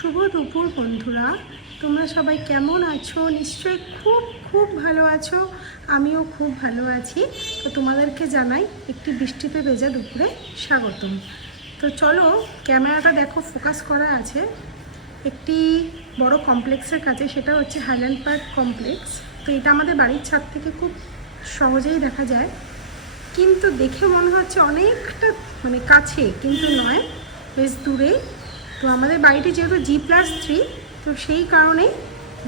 শুভ দুপুর বন্ধুরা, তোমরা সবাই কেমন আছো? নিশ্চয়ই খুব খুব ভালো আছো। আমিও খুব ভালো আছি। তো তোমাদেরকে জানাই একটি বৃষ্টিতে ভেজা দুপুরে স্বাগতম। তো চলো, ক্যামেরাটা দেখো ফোকাস করা আছে একটি বড় কমপ্লেক্সের কাছে, সেটা হচ্ছে হাইল্যান্ড পার্ক কমপ্লেক্স। তো এটা আমাদের বাড়ির ছাদ থেকে খুব সহজেই দেখা যায়, কিন্তু দেখে মনে হচ্ছে অনেকটা কাছে, কিন্তু নয়, বেশ দূরে। তো আমাদের বাড়িটি যেহেতু G+3, তো সেই কারণেই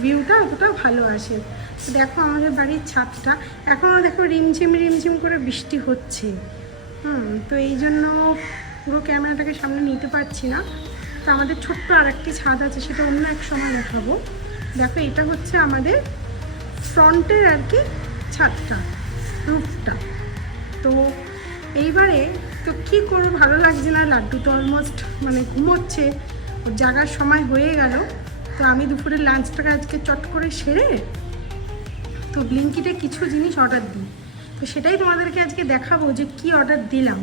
ভিউটা অতটা ভালো আসে। তো দেখো আমাদের বাড়ির ছাদটা এখনও দেখো রিমঝিম রিমঝিম করে বৃষ্টি হচ্ছে। তো এই জন্য পুরো ক্যামেরাটাকে সামনে নিতে পারছি না। তো আমাদের ছোট্ট আরেকটি ছাদ আছে, সেটা অন্য এক সময় দেখাবো। দেখো এটা হচ্ছে আমাদের ফ্রন্টের আর কি ছাদটা, রুফটা। তো এইবারে তো কী করবো, ভালো লাগছে না। লাড্ডু তো অলমোস্ট ঘুমোচ্ছে, ওর জাগার সময় হয়ে গেল। তো আমি দুপুরের লাঞ্চটাকে আজকে চট করে সেরে তো ব্লিঙ্কিটে কিছু জিনিস অর্ডার দিই। তো সেটাই তোমাদেরকে আজকে দেখাবো যে কি অর্ডার দিলাম।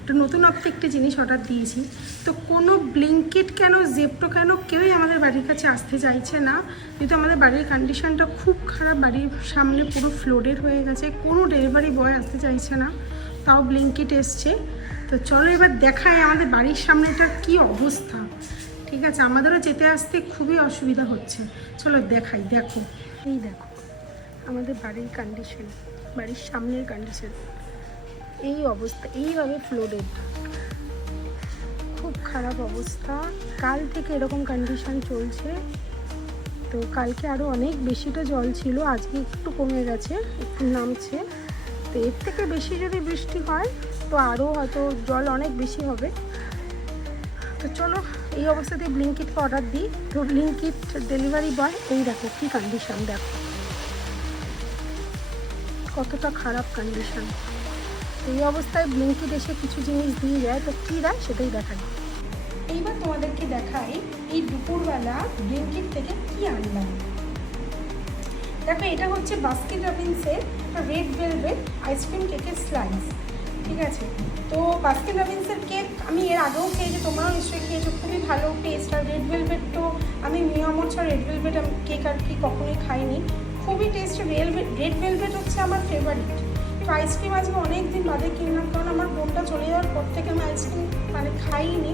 একটা নতুনত্ব একটি জিনিস অর্ডার দিয়েছি। তো কোনো ব্লিঙ্কিট কেন, জেপ্টো কেন, কেউই আমাদের বাড়ির কাছে আসতে চাইছে না। যেহেতু আমাদের বাড়ির কন্ডিশনটা খুব খারাপ, বাড়ির সামনে পুরো ফ্লোডেড হয়ে গেছে, কোনো ডেলিভারি বয় আসতে চাইছে না, তাও ব্লিঙ্কিট এসছে। তো চলো এবার দেখাই আমাদের বাড়ির সামনেটা কি অবস্থা। ঠিক আছে, আমাদেরও যেতে আসতে খুবই অসুবিধা হচ্ছে। চলো দেখাই। দেখো, এই দেখো আমাদের বাড়ির কন্ডিশন, বাড়ির সামনের কন্ডিশন, এই অবস্থা, এইভাবে ফ্লোডেড, খুব খারাপ অবস্থা। কাল থেকে এরকম কন্ডিশন চলছে। তো কালকে আরও অনেক বেশিটা জল ছিল, আজকে একটু কমে গেছে, একটু নামছে। তো এর থেকে বেশি যদি বৃষ্টি হয় তো আরও হয়তো জল অনেক বেশি হবে। তো চলো এই অবস্থাতে ব্লিঙ্কিটকে অর্ডার দিই। তো ব্লিঙ্কিট ডেলিভারি বয়, এই দেখো কী কন্ডিশন, দেখো কতটা খারাপ কন্ডিশন। এই অবস্থায় ব্লিঙ্কিট এসে কিছু জিনিস দিয়ে যায়, তো কী দেয় সেটাই দেখাই। এইবার তোমাদেরকে দেখাই এই দুপুরবেলা ব্লিঙ্কিট থেকে কী আনলাম। দেখো এটা হচ্ছে বাস্কিন রবিন্সের রেড ভেলভেট আইসক্রিম কেকের স্লাইস। ঠিক আছে, তো বাস্কিন রবিন্সের কেক আমি এর আগেও খেয়েছি, তোমরাও নিশ্চয়ই খেয়েছো, খুবই ভালো টেস্ট। আর রেড ভেলভেট তো আমি নিয়মত রেড ভেলভেট কেক আর কি কখনোই খাইনি, খুবই টেস্ট। রেড ভেলভেট হচ্ছে আমার ফেভারিট। তো আইসক্রিম আজকে অনেক দিন বাদে কিনলাম, কারণ আমার বোনটা চলে যাওয়ার পর থেকে আমি আইসক্রিম খাইনি,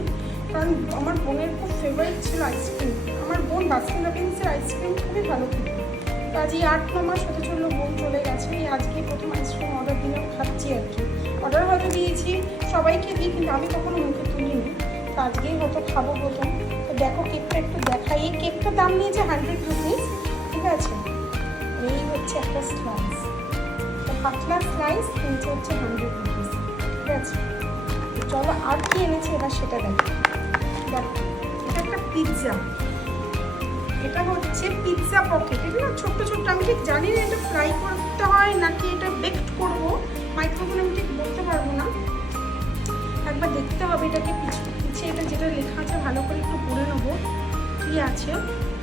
কারণ আমার বোনের খুব ফেভারিট ছিল আইসক্রিম। আমার বোন বাস্কিন রবিন্সের আইসক্রিম খুবই ভালো খেত। তো আজ এই 8-9 মাস হতে চললো বোন চলে গেছে, এই আজকে প্রথম আইসক্রিম অর্ডার দিলাম, খাচ্ছি আর কি। অর্ডার হয়তো দিয়েছি, সবাইকে দিই, কিন্তু আমি কখনো মুখে তুলিনি। তো আজকেই হয়তো খাবো প্রথম। তো দেখো কেকটা একটু দেখাই। এই কেকটার দাম নিয়েছে 100 রুপিস। ঠিক আছে, এই হচ্ছে একটা স্লাইস, তো পাতলা স্লাইস নিচে হচ্ছে 100 রুপিস। ঠিক আছে, চলো আর কি এনেছে এবার সেটা দেখো। দেখো এটা একটা পিৎজা, এটা হচ্ছে পিৎজা পকেট। এটা না ছোট্ট ছোট্ট, আমি ঠিক জানি না এটা ফ্রাই করতে হয় নাকি এটা বেকড করবো, মাইক্রোওভেনে আমি ঠিক বলতে পারবো না, একবার দেখতে হবে। এটাকে পিছিয়ে এটা যেটা লেখা আছে ভালো করে একটু পড়ে নেবো কী আছে।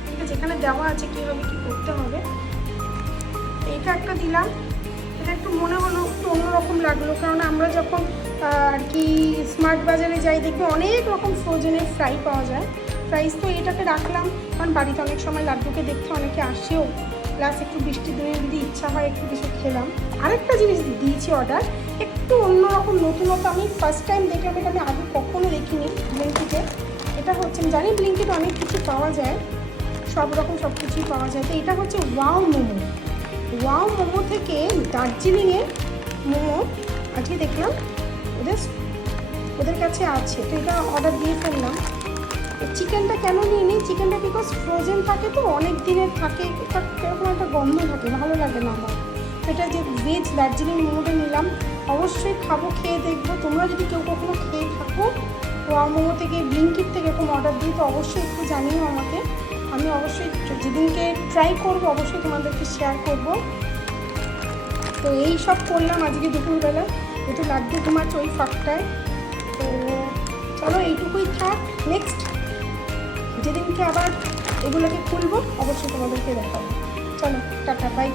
ঠিক আছে, যেখানে দেওয়া আছে কীভাবে কী করতে হবে। এটা একটা দিলাম, এটা একটু মনে হলো একটু অন্যরকম লাগলো, কারণ আমরা যখন আর কি স্মার্ট বাজারে যাই দেখি অনেক রকম ফ্রোজেনের ফ্রাই পাওয়া যায়, ফ্রাইস। তো এটাকে রাখলাম, কারণ বাড়িতে অনেক সময় লাড্ডুকে দেখতে অনেকে আসেও, প্লাস একটু বৃষ্টির দিনে যদি ইচ্ছা হয় একটু কিছু খেলাম। আরেকটা জিনিস দিয়েছি অর্ডার, একটু অন্যরকম নতুনত্ব, আমি ফার্স্ট টাইম দেখলাম, এটা আমি আগে কখনো দেখিনি ব্লিঙ্কিটে। এটা হচ্ছে, আমি জানি ব্লিঙ্কিটে অনেক কিছু পাওয়া যায়, সব রকম সব কিছুই পাওয়া যায়। তো এটা হচ্ছে ওয়াও মোমো। ওয়াও মোমো থেকে দার্জিলিংয়ের মোমো আজকে দেখলাম ওদের কাছে আছে, তো এটা অর্ডার দিয়ে ফেললাম। চিকেনটা কেন নিয়ে নিই, চিকেনটা বিকজ ফ্রোজেন থাকে, তো অনেক দিনের থাকে, এটা এরকম একটা গন্ধ থাকে, ভালো লাগে না আমার। তো এটা যে ভেজ দার্জিলিং মোমোটা নিলাম, অবশ্যই খাবো, খেয়ে দেখবো। তোমরা যদি কেউ কখনো খেয়ে থাকো ওয়াও মোমো থেকে, ব্লিঙ্কিট থেকে এরকম অর্ডার দিই, তো অবশ্যই একটু জানিও আমাকে, আমি অবশ্যই যেদিনকে ট্রাই করবো অবশ্যই তোমাদেরকে শেয়ার করবো। তো এই সব করলাম আজকে দুপুরবেলা, একটু লাড্ডু ঘুমাচ্ছে ওই ফাঁকটায়। তো চলো এইটুকুই থাক, নেক্সট যেদিনকে আবার এগুলোকে খুলবো অবশ্যই তোমাদেরকে দেখাবো। চলো টাটা, বাই।